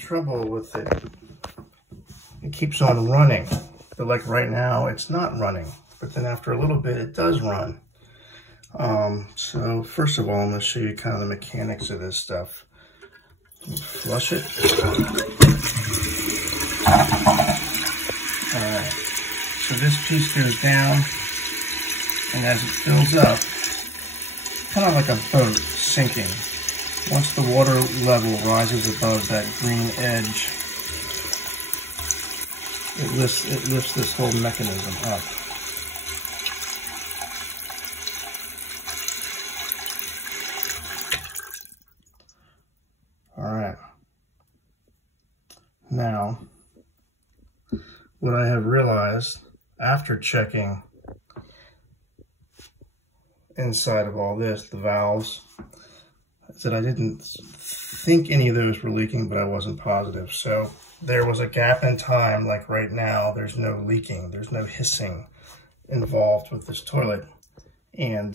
trouble with it, it keeps on running. But like right now, it's not running. But then after a little bit, it does run. So first of all, I'm going to show you kind of the mechanics of this stuff. Flush it. Alright, so this piece goes down, and as it fills up, kind of like a boat sinking. Once the water level rises above that green edge, it lifts this whole mechanism up. Alright. Now, what I have realized after checking inside of all this, the valves, is that I didn't think any of those were leaking, but I wasn't positive. So there was a gap in time, like right now, there's no leaking, there's no hissing involved with this toilet. And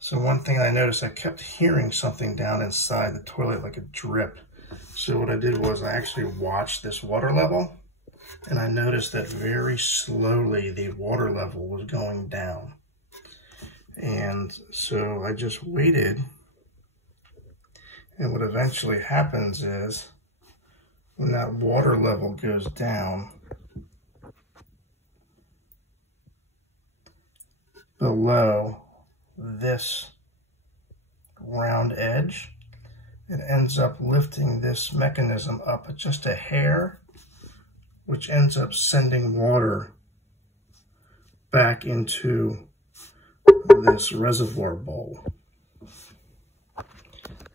so one thing I noticed, I kept hearing something down inside the toilet, like a drip. So what I did was I actually watched this water level, and I noticed that very slowly the water level was going down. And so I just waited, and what eventually happens is when that water level goes down below this round edge, it ends up lifting this mechanism up just a hair, which ends up sending water back into this reservoir bowl.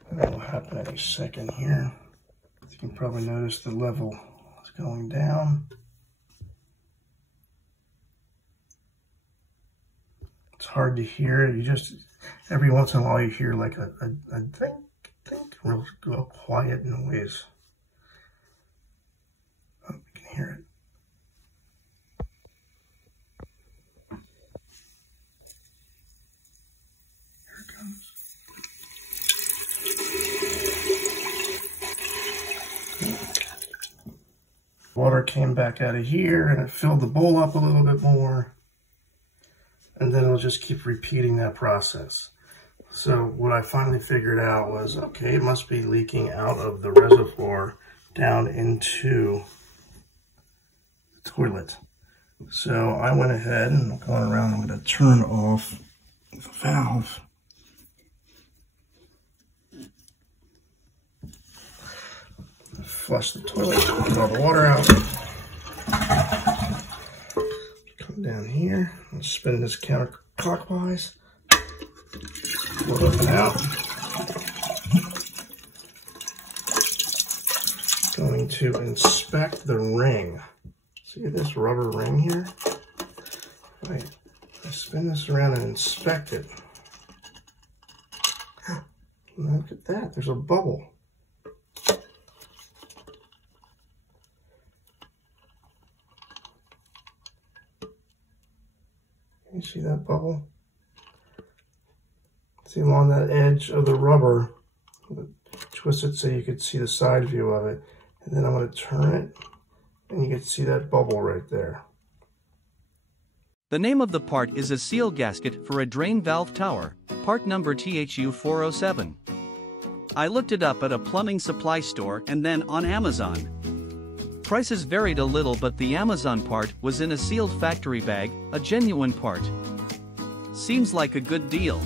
And that will happen any second here. You can probably notice the level is going down. It's hard to hear. You just, every once in a while you hear like a think, real quiet noise. Oh, you can hear it. Here it comes. Water came back out of here and it filled the bowl up a little bit more. And then it'll just keep repeating that process. So what I finally figured out was, okay, it must be leaking out of the reservoir down into the toilet. So I went ahead and I'm going around, I'm going to turn off the valve. Flush the toilet, get all the water out. Come down here and spin this counterclockwise. We'll open out. Going to inspect the ring. See this rubber ring here? Right. I spin this around and inspect it. Look at that, there's a bubble. You see that bubble? See along that edge of the rubber, twist it so you could see the side view of it. And then I'm going to turn it, and you can see that bubble right there. The name of the part is a seal gasket for a drain valve tower, part number THU407. I looked it up at a plumbing supply store and then on Amazon. Prices varied a little, but the Amazon part was in a sealed factory bag, a genuine part. Seems like a good deal.